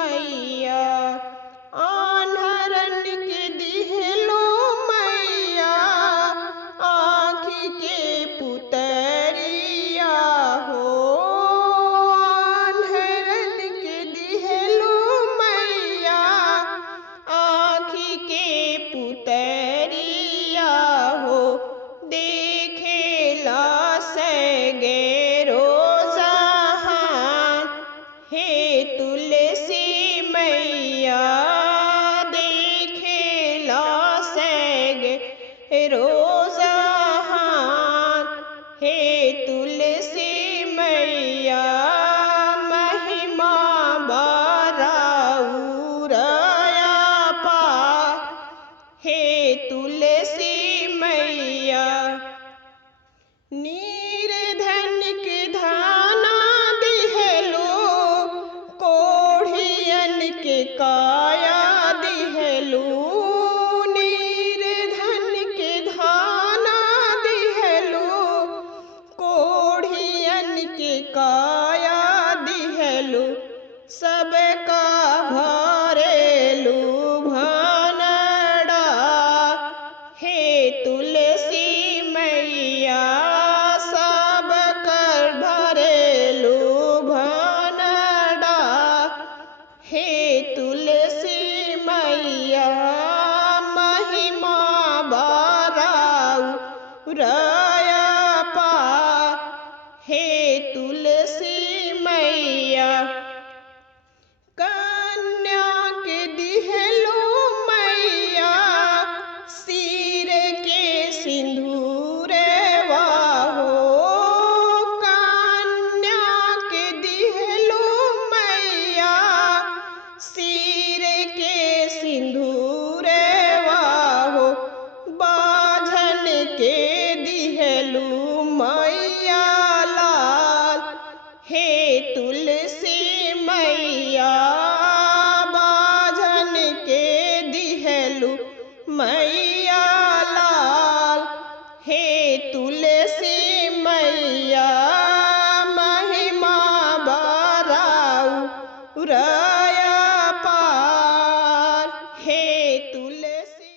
मैया। आन्हरन के दिहलो मैया, आँखी के पुतरिया हो। आन्हरन के दिहलो मैया, आँखी के पुतरिया हो। देखेला सगे रोज़ाहान, हे तुलसी मैया। देखेला सगे रोज़ाहान, हे तुलसी मैया। महिमा बराऊर अपार, हे तुलसी मैया। निर्धन के धाना दिहलो, कोढ़ियन के काया दिहलो। निर्धन के धाना दिहलो, कोढ़ियन के काया दिहलो। सबका भरेलू भनड़ा, हे तुलसी मैया। सब कर भरेलू भनड़ा, हे तुलसी